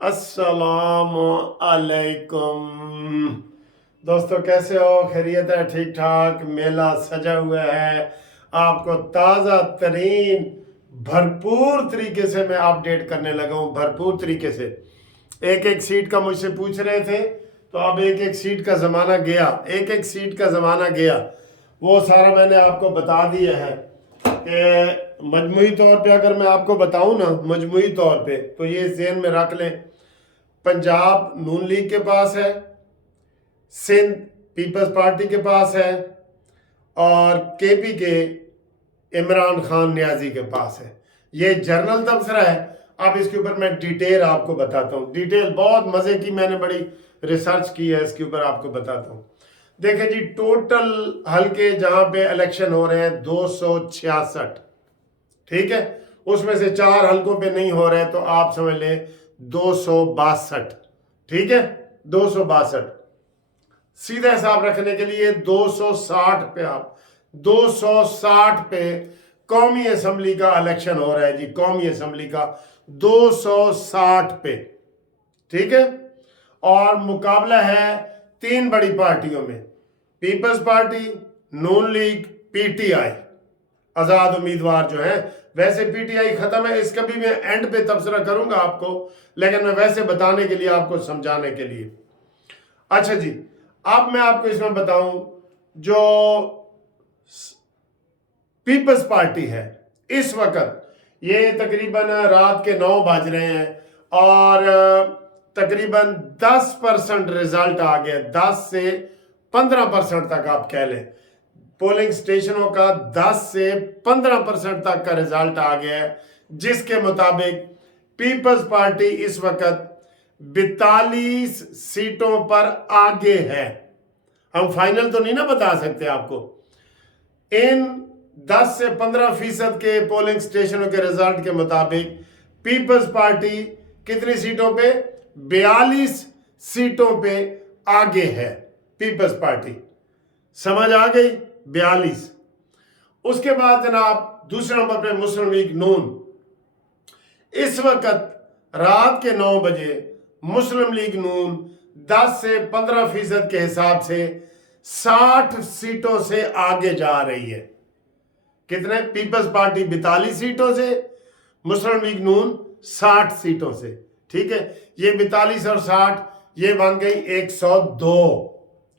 अस्सलामु अलैकुम दोस्तों, कैसे हो? खैरियत है? ठीक ठाक? मेला सजा हुआ है। आपको ताज़ा तरीन भरपूर तरीके से मैं अपडेट करने लगा हूँ। भरपूर तरीके से एक एक सीट का मुझसे पूछ रहे थे, तो अब एक एक सीट का ज़माना गया, एक एक सीट का ज़माना गया। वो सारा मैंने आपको बता दिया है कि मजमूई तौर पे अगर मैं आपको बताऊं ना, मजमूई तौर पे, तो ये ज़हन में रख लें। पंजाब नून लीग के पास है, सिंध पीपल्स पार्टी के पास है, और केपी के इमरान खान न्याजी के पास है। ये जर्नल तबसरा है। अब इसके ऊपर मैं डिटेल आपको बताता हूँ। डिटेल बहुत मज़े की, मैंने बड़ी रिसर्च की है इसके ऊपर, आपको बताता हूँ। देखें जी, टोटल हल्के जहाँ पे इलेक्शन हो रहे हैं 266, ठीक है। उसमें से 4 हल्कों पे नहीं हो रहे, तो आप समझ लें 262, ठीक है। 262 सीधा हिसाब रखने के लिए 260 पे, आप 260 पे कौमी असम्बली का इलेक्शन हो रहा है जी। कौमी असम्बली का 260 पे, ठीक है। और मुकाबला है 3 बड़ी पार्टियों में, पीपल्स पार्टी, नून लीग, पीटीआई, आजाद उम्मीदवार जो है। वैसे पीटीआई खत्म है, इसका भी मैं एंड पे तबसरा करूंगा आपको, लेकिन मैं वैसे बताने के लिए, आपको समझाने के लिए। अच्छा जी, अब मैं आपको इसमें बताऊं, जो पीपल्स पार्टी है इस वक्त, ये तकरीबन रात के 9 बज रहे हैं, और तकरीबन 10% रिजल्ट आ गया। 10 से 15% तक आप कह लें, पोलिंग स्टेशनों का 10 से 15% तक का रिजल्ट आ गया है, जिसके मुताबिक पीपल्स पार्टी इस वक्त 42 सीटों पर आगे है। हम फाइनल तो नहीं ना बता सकते आपको। इन 10 से 15% के पोलिंग स्टेशनों के रिजल्ट के मुताबिक पीपल्स पार्टी कितनी सीटों पे? 42 सीटों पे आगे है पीपल्स पार्टी। समझ आ गई? 42। उसके बाद जनाब दूसरे नंबर पे मुस्लिम लीग नून। इस वक्त रात के 9 बजे मुस्लिम लीग नून 10 से 15% के हिसाब से 60 सीटों से आगे जा रही है। कितने? पीपल्स पार्टी 42 सीटों से, मुस्लिम लीग नून 60 सीटों से, ठीक है। ये 42 और 60 ये बन गई 102।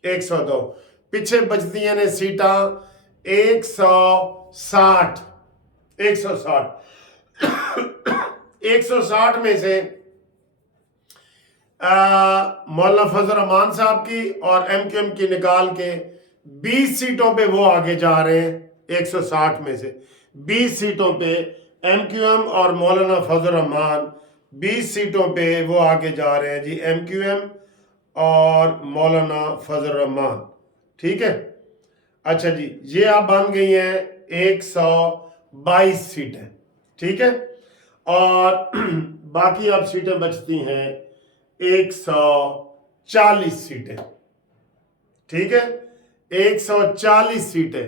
102 पीछे बचती हैं ने सीटा 160। 160 में से मौलाना फजल रहमान साहब की और एमक्यूएम की निकाल के 20 सीटों पे वो आगे जा रहे हैं। 160 में से 20 सीटों पे एमक्यूएम और मौलाना फजल रहमान 20 सीटों पे वो आगे जा रहे हैं जी, एमक्यूएम और मौलाना फजल रहमान, ठीक है। अच्छा जी, ये आप बन गई हैं 122 सीटें, ठीक है। और बाकी अब सीटें बचती हैं 140 सीटें, ठीक है। 140 सीटें।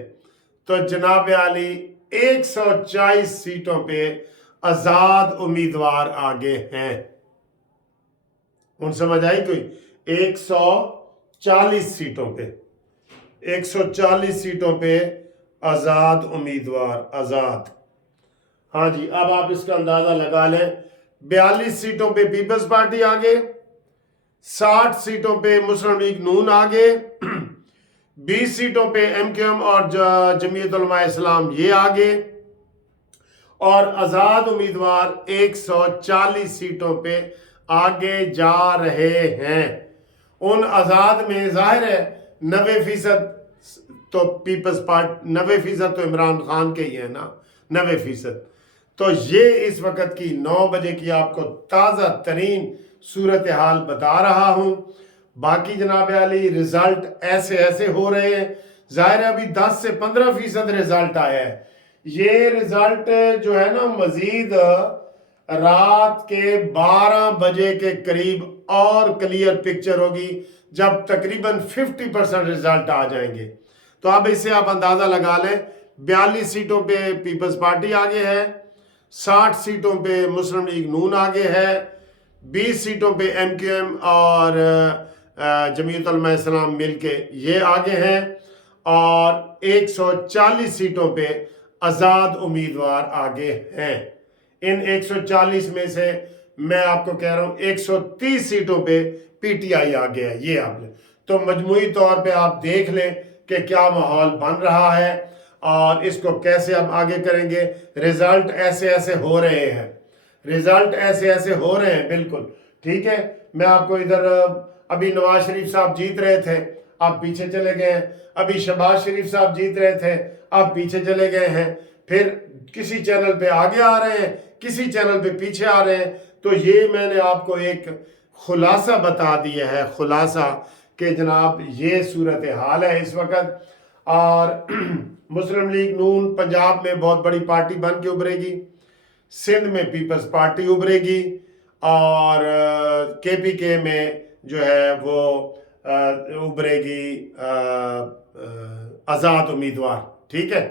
तो जनाब आली 140 सीटों पे आजाद उम्मीदवार आगे हैं। उन समझ आई कोई? 140 सीटों पे, 140 सीटों पे आजाद उम्मीदवार, आजाद। हाँ जी, अब आप इसका अंदाजा लगा लें। 42 सीटों पे पीपल्स पार्टी आगे, 60 सीटों पे मुस्लिम लीग नून आगे, 20 सीटों पे एमक्यूएम और जमीयत उलमा इस्लाम ये आगे, और आजाद उम्मीदवार 140 सीटों पे आगे जा रहे हैं। उन आजाद में जाहिर है 90% तो पीपल्स पार्टी, 90% तो इमरान खान के ही है ना, 90%। तो ये इस वक्त की 9 बजे की आपको ताज़ा तरीन सूरत हाल बता रहा हूँ। बाकी जनाब अली रिजल्ट ऐसे ऐसे हो रहे हैं। जाहिर है अभी 10 से 15% रिजल्ट आया है। ये रिजल्ट जो है ना, मजीद रात के 12 बजे के करीब और क्लियर पिक्चर होगी, जब तकरीबन 50% रिजल्ट आ जाएंगे। तो अब इससे आप अंदाजा लगा लें, 42 सीटों पे पीपल्स पार्टी आगे है, 60 सीटों पे मुस्लिम लीग नून आगे है, 20 सीटों पे MQM और जमीयत उलमा इस्लाम मिल के ये आगे हैं, और 140 सीटों पे आज़ाद उम्मीदवार आगे हैं। इन 140 में से मैं आपको कह रहा हूँ 130 सीटों पे PTI आगे है। ये आपने तो मजमूई तौर पे आप देख लें कि क्या माहौल बन रहा है और इसको कैसे हम आगे करेंगे। रिजल्ट ऐसे ऐसे हो रहे हैं, रिजल्ट ऐसे ऐसे हो रहे हैं, बिल्कुल ठीक है। मैं आपको इधर अभी नवाज शरीफ साहब जीत रहे थे, आप पीछे चले गए हैं। अभी शहबाज शरीफ साहब जीत रहे थे, आप पीछे चले गए हैं। फिर किसी चैनल पे आगे आ रहे हैं, किसी चैनल पे पीछे आ रहे हैं। तो ये मैंने आपको एक खुलासा बता दिया है, खुलासा कि जनाब ये सूरत हाल है इस वक्त। और मुस्लिम लीग नून पंजाब में बहुत बड़ी पार्टी बन के उभरेगी, सिंध में पीपल्स पार्टी उभरेगी, और KPK में जो है वो उभरेगी आज़ाद उम्मीदवार, ठीक है।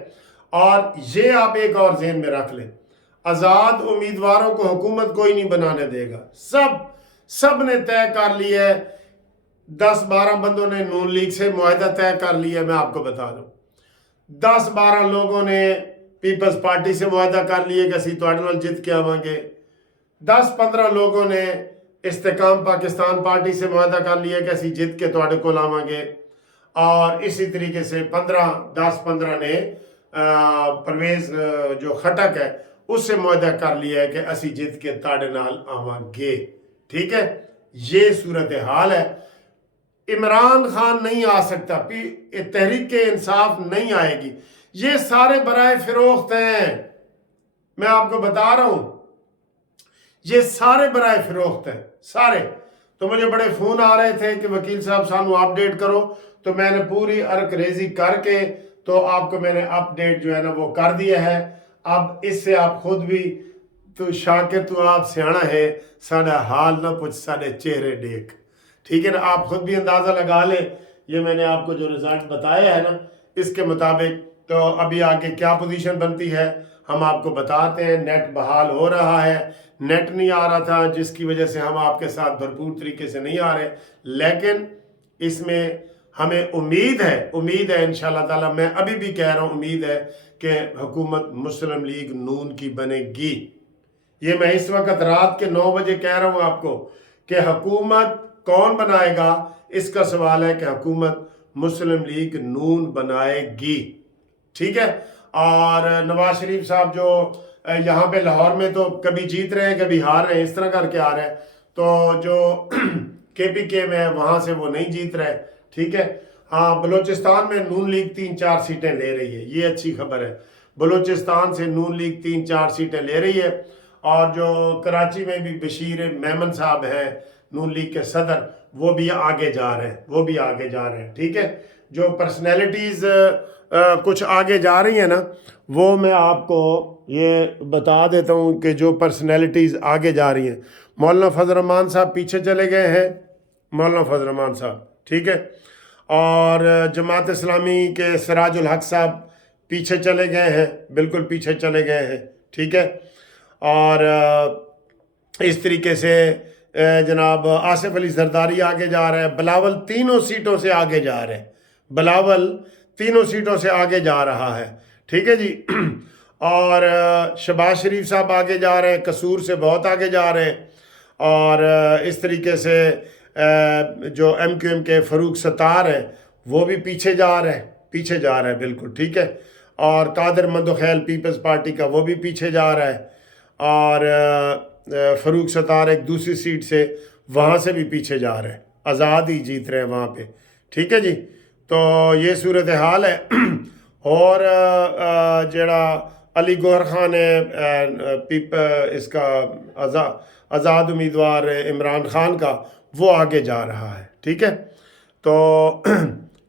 और ये आप एक और ज़हन में रख लें, आज़ाद उम्मीदवारों को हुकूमत कोई नहीं बनाने देगा। सब ने तय कर लिया है, 10-12 बंदों ने नून लीग से मुआहदा तय कर लिया। मैं आपको बता दूं 10-12 लोगों ने पीपल्स पार्टी से मुआहदा कर लिया कि असीं तुहाडे नाल जित के आवांगे। 10-15 लोगों ने इस्तेकाम पाकिस्तान पार्टी से मुआहदा कर लिया कि असीं जित के तुहाडे कोल आवांगे। और इसी तरीके से 10-15 ने परवेज जो खटक है उससे मुआहदा कर लिया है कि असीं जित के तुहाडे नाल आवांगे, ठीक है। ये सूरत हाल है। इमरान खान नहीं आ सकता, तहरीक इंसाफ नहीं आएगी। ये सारे बराए फिरोख्त हैं, मैं आपको बता रहा हूं, ये सारे बराए फिरोख्त हैं सारे। तो मुझे बड़े फोन आ रहे थे कि वकील साहब सानू अपडेट करो, तो मैंने पूरी अर्क रेजी करके तो आपको मैंने अपडेट जो है ना वो कर दिया है। अब इससे आप खुद भी तू शाकिर, तू आप सियाना है, साडा हाल ना पूछ, साडे चेहरे देख, ठीक है ना। आप खुद भी अंदाज़ा लगा ले, ये मैंने आपको जो रिजल्ट बताया है ना इसके मुताबिक। तो अभी आगे क्या पोजीशन बनती है हम आपको बताते हैं। नेट बहाल हो रहा है, नेट नहीं आ रहा था जिसकी वजह से हम आपके साथ भरपूर तरीके से नहीं आ रहे, लेकिन इसमें हमें उम्मीद है इंशाल्लाह ताला। मैं अभी भी कह रहा हूँ उम्मीद है कि हुकूमत मुस्लिम लीग नून की बनेगी। ये मैं इस वक्त रात के 9 बजे कह रहा हूँ आपको कि हुकूमत कौन बनाएगा, इसका सवाल है कि हुकूमत मुस्लिम लीग नून बनाएगी, ठीक है। और नवाज शरीफ साहब जो यहाँ पे लाहौर में तो कभी जीत रहे हैं कभी हार रहे हैं, इस तरह करके आ रहे हैं। तो जो KPK में है वहाँ से वो नहीं जीत रहे, ठीक है। हाँ, बलूचिस्तान में नून लीग 3-4 सीटें ले रही है, ये अच्छी खबर है। बलूचिस्तान से नून लीग 3-4 सीटें ले रही है। और जो कराची में भी बशीर मेमन साहब हैं नून लीग के सदर, वो भी आगे जा रहे हैं, ठीक है। जो पर्सनैलिटीज़ कुछ आगे जा रही हैं ना, वो मैं आपको ये बता देता हूँ कि जो पर्सनैलिटीज़ आगे जा रही हैं, मौलाना फजल रहमान साहब पीछे चले गए हैं, मौलाना फजल रहमान साहब, ठीक है। और जमात इस्लामी के सिराजुल हक साहब पीछे चले गए हैं, बिल्कुल पीछे चले गए हैं, ठीक है। और इस तरीके से जनाब आसिफ अली जरदारी आगे जा रहे हैं। बिलावल तीनों सीटों से आगे जा रहे हैं, बिलावल तीनों सीटों से आगे जा रहा है, ठीक है जी। और शहबाज शरीफ साहब आगे जा रहे हैं, कसूर से बहुत आगे जा रहे हैं। और इस तरीके से जो MQM के फ़रूक सत्तार हैं वो भी पीछे जा रहे हैं, बिल्कुल ठीक है। और कादर मंदोखैल पीपल्स पार्टी का वो भी पीछे जा रहा है। और फ़रूक सत्तार एक दूसरी सीट से वहाँ से भी पीछे जा रहे हैं, आज़ाद ही जीत रहे हैं वहाँ पे, ठीक है जी। तो ये सूरत हाल है। और जड़ा अली गौहर खान है इसका आज़ाद उम्मीदवार इमरान खान का, वो आगे जा रहा है, ठीक है। तो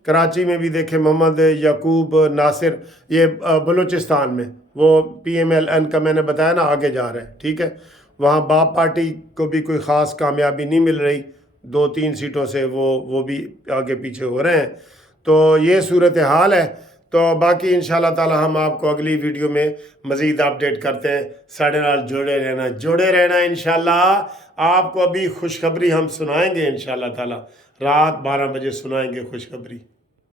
कराची में भी देखें मोहम्मद याकूब नासिर, ये बलूचिस्तान में वो PMLN का मैंने बताया ना आगे जा रहा है, ठीक है। वहाँ बाप पार्टी को भी कोई ख़ास कामयाबी नहीं मिल रही, 2-3 सीटों से वो भी आगे पीछे हो रहे हैं। तो ये सूरत हाल है। तो बाकी इंशाल्लाह ताला हम आपको अगली वीडियो में मज़ीद अपडेट करते हैं। साढ़े नाल जुड़े रहना इंशाल्लाह। آپ کو ابھی خوشخبری ہم سنائیں گے انشاءاللہ تعالی، رات 12 بجے سنائیں گے خوشخبری۔